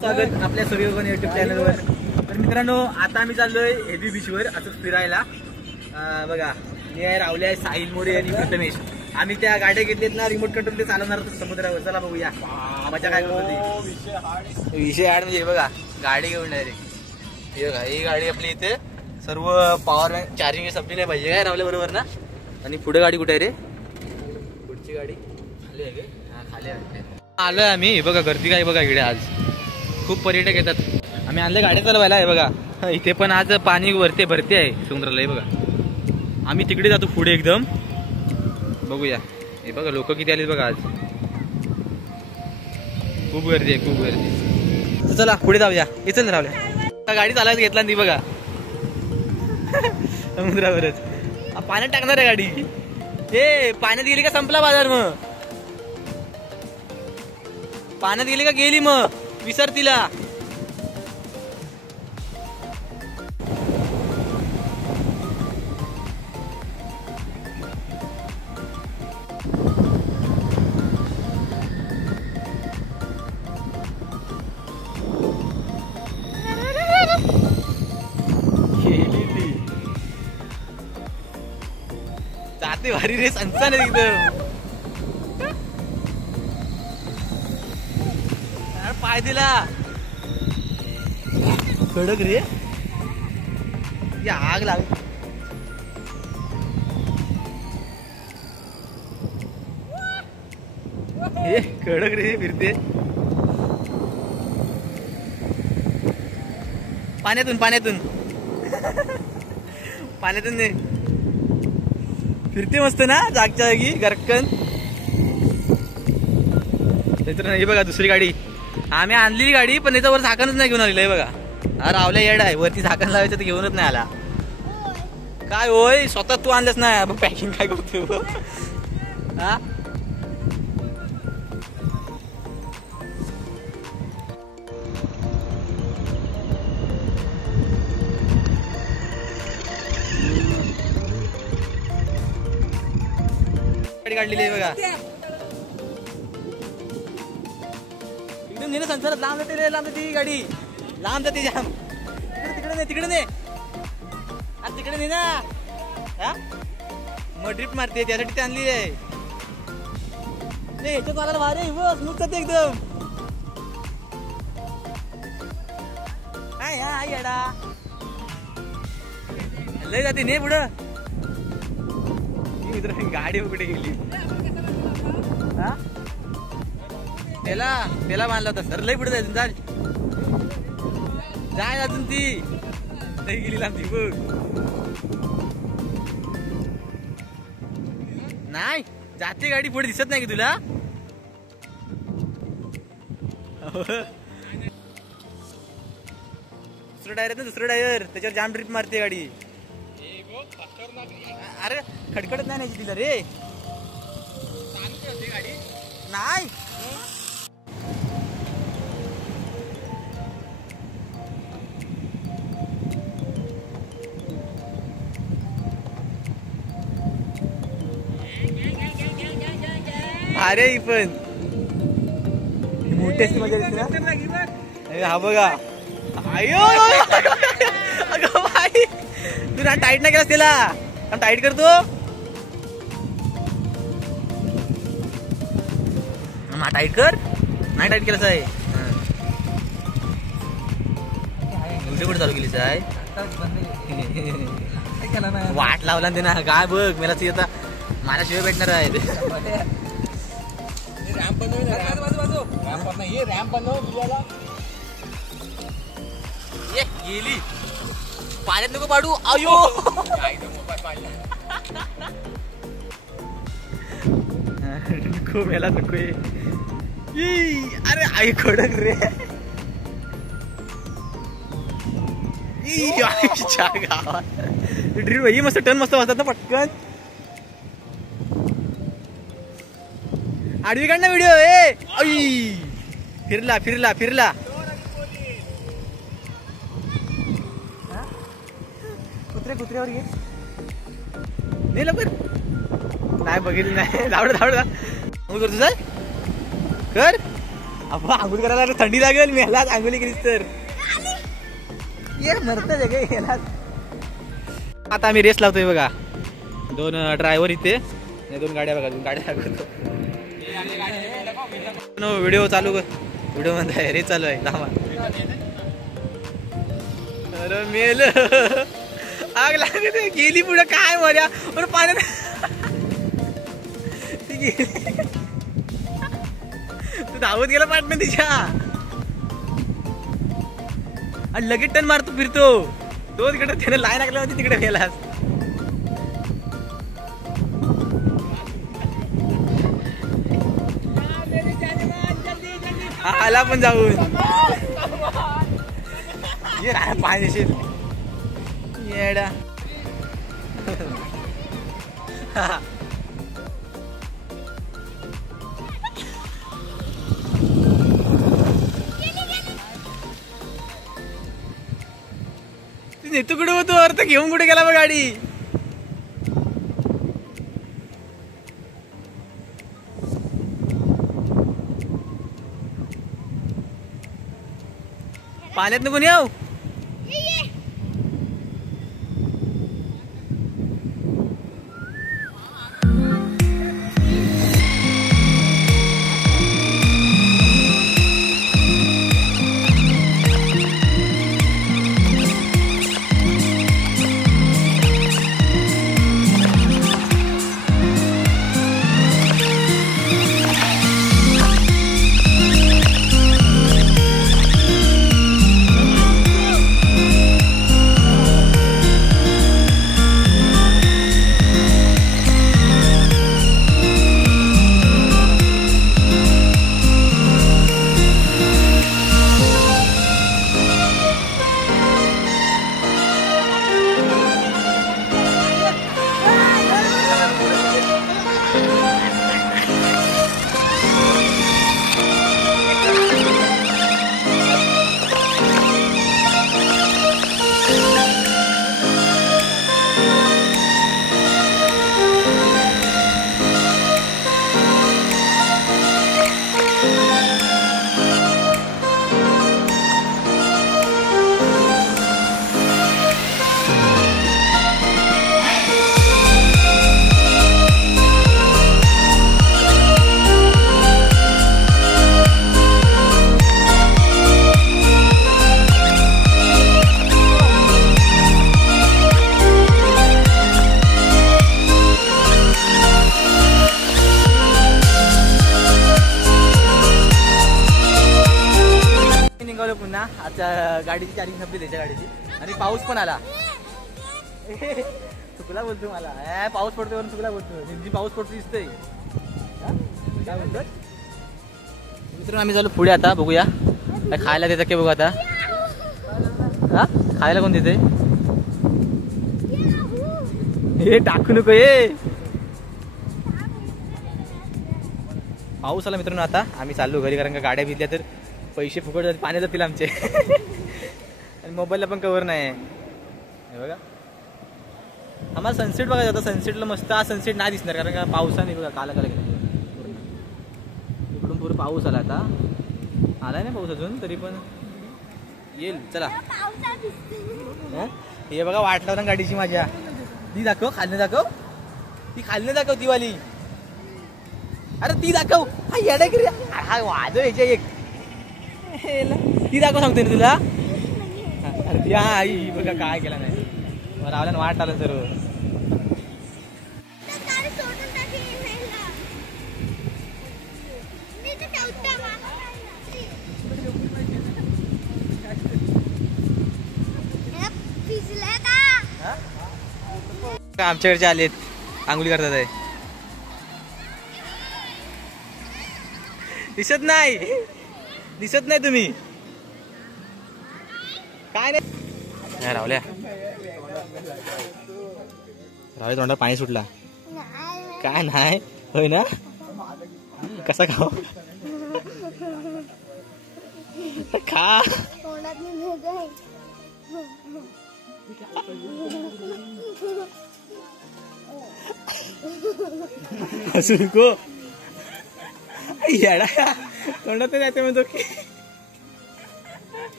स्वागत आपल्या सूर्यवन युट्यूब चॅनलवर। तर मित्रांनो, आता आम्ही चाललोय हेबी बीचवर असंच फिरायला। बघा, मी आहे, राहुल आहे, साहिल मोरे आणि प्रथमेश। आम्ही त्या गाड्या घेतलेत ना, रिमोट कंट्रोल ते चालवणार समुद्रावर। चला बघूया मजा काय करतो ते। विषय हाड म्हणजे बघा, गाडी घेऊन डायरेक्ट हे बघा, ही गाडी आपली इथे सर्व पॉवर चार्जिंग संपली नाही पाहिजे काय राहुल्या बरोबर ना। आणि पुढे गाडी कुठे आहे रे? पुढची गाडी खाली आहे का? हा, खाली आहे। आलोय आम्ही, बघा गर्दी काय बघा इकडे, आज खूप पर्यटक येतात। आम्ही आणले गाड्या चालवायला आहे बघा। इथे पण आज पाणी भरते आहे समुद्राला, हे बघा। आम्ही तिकडे जातो पुढे एकदम, बघूया। हे बघा लोक किती आले बघा, आज खूप गर्दी आहे, खूप गर्दी। चला पुढे जाऊया। हे चल राहुल्या, गाडी चालवायला घेतला ती बघा समुद्रावरच। पाण्यात टाकणार आहे गाडी। हे पाण्यात गेली का संपला बाजार? मग पाण्यात गेली का गेली? मग विसर तिला। जाते भारी रे, संचान एकदम। पाय दिला कडक रे, या आग लाग। हे कडक रे, फिरते पाण्यातून पाण्यातून पाण्यातून नाही फिरते, मस्त ना जागच्या जागी गरकन। हे बघा दुसरी गाडी, आम्ही आणलेली गाडी पण याच्यावर झाकणच नाही घेऊन आलेलं आहे बघा। हा रावल्या येड आहे, वरती झाकण लावायचं तर घेऊनच नाही आला। काय होय, स्वतः तू आणलंस ना, पॅकिंग काय करतो? हा गाडी काढलेली आहे बघा। एकदम नेहमी संसारात लांब जाते, लांब जाते गाडी, लांब जाते जाम। तिकडे नाही, तिकडे नाही, आता तिकडे नाही ना। हा मग ड्रिप मारते, त्यासाठी ती आणली आहे। ह्याच्यात मला भारी बस मुक्त एकदम। काय हा येडा लय जाते नाही पुढं। मित्र गाडी कुठे गेली? हा त्याला मानला होता सर, लय पुढे जायचं। चाल जाय अजून, ती लय गेली लांब ती बघ। नाही जाते गाडी पुढे, दिसत नाही की तुला? दुसरं टायर ना, दुसरं टायर, त्याच्यावर जाम ड्रिप मारते गाडी। अरे खडखडत नाही तिला रे, गाडी नाही। अरे ही पण मोठेच मजा येते। हा बघा, अयो अगं बाई, तू ना टाईट नाही केलास त्याला, टाईट करतो। हा टाईट कर, नाही टाईट केलास आहे। उलटी कुठे चालू केलीस आहे? वाट लावला ते ना, काय बघ मला ती आता मला शिवाय भेटणार आहे। गेली पाण्यात, नको पाडू। अयो खूप याला नको। अरे आई कडक रे, गावात ड्रीम ही मस्त टर्न मस्त वाजतात ना पटकन। आडवी काढ ना व्हिडिओ। ए फिरला फिरला फिरला, कुत्र्यावर घे नाही लवकर, नाही बघितलं नाही। धावड धावड करतो, चल कर। आपण आंघोळ करायला थंडी लागेल मी ह्याला आंघोळी केलीस तर ये मरत याला. आता आम्ही रेस लावतोय बघा. 2 ड्रायव्हर इथे, 2 गाड्या बघा, 2 गाड्या दाखवतो. व्हिडिओ चालू कर. व्हिडिओ मध्ये रेस चालू आहे. थांबा. अरे मेल आग लागते. गेली पुढे काय मर्या पण पाण्यात तू धावत गेला पाठ तिच्या आणि लगेच टन मारतो फिरतो. तो तिकडे त्याने लाईन लागल्या होती तिकडे गेलास. आला पण जाऊन ये पाणी देशील येडा. तू कुठे होतो अर्थ घेऊन कुठे गेला बघ गाडी. पाण्यात नको येऊ. पुन्हा आता गाडीची चार्जिंग संपली त्याच्या गाडीची आणि पाऊस पण आला. चुकला बोलतो मला. पाऊस पडतोय म्हणून चुकला बोलतो. नेमकी पाऊस पडतो दिसतोय. काय म्हणतो मित्रांनो. आम्ही चालू पुढे आता बघूया काय खायला देतात की बघू आता. हा खायला कोण देते हे टाकू नको. हे पाऊस आला मित्रांनो. आता आम्ही चाललो घरी कारण का गाड्या भिजल्या तर पैसे फुकट जातील पाण्यात जातील आमचे. आणि मोबाईलला पण कवर नाही बघा. आम्हाला सनसेट बघायचा होता. सनसेटला मस्त हा सनसेट नाही दिसणार कारण का पावसाने बघा काला काला गेला पूर्ण. इकडून पूर्ण पाऊस आला. आता आलाय ना पाऊस अजून तरी पण येईल. चला हे बघा वाट लावला गाडीची माझ्या. ती दाखव खालने दाखव. ती खालने दाखव ती वाली. अरे ती दाखव. हा येडा की हा वाजव याच्या एक ती दाखव सांगते ना तुला. या आई बघा काय केला नाही. रावल्यान वाट आलं सर्व. आमच्याकडचे आलेत आंघोळी करतात आहे. दिसत नाही दिसत नाही तुम्ही काय नाही. रावल्या रावल्या तोंडात पाणी सुटला. काय नाही होय ना. कसा खाऊ खा. हसू नको येडा. तोंडात जाते म्हणतो की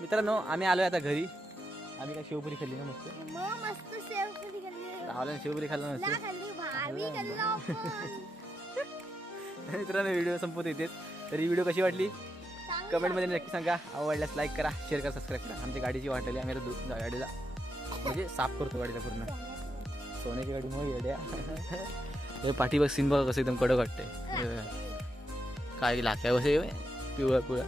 मित्रांनो आम्ही आलोय आता घरी. आम्ही काय शेवपुरी खाल्ली ना मस्त. मस्त शेवपुरी खाल्ली. राहुल्याने शेवपुरी खाल्ला नसतो. मित्रांनो व्हिडिओ संपत येतेच. तर ही व्हिडिओ कशी वाटली कमेंटमध्ये नक्की सांगा. आवडल्यास लाईक करा, शेअर करा, सबस्क्राईब करा. आमची गाडीची वाटली आम्ही आता गाडीला म्हणजे साफ करतो गाडीला पूर्ण. सोन्याची गाडी मग येड्या पाठी बघ सीन बघा कसं एकदम कडक वाटतंय. काय लाख्या बसे पिवळा पिवळा.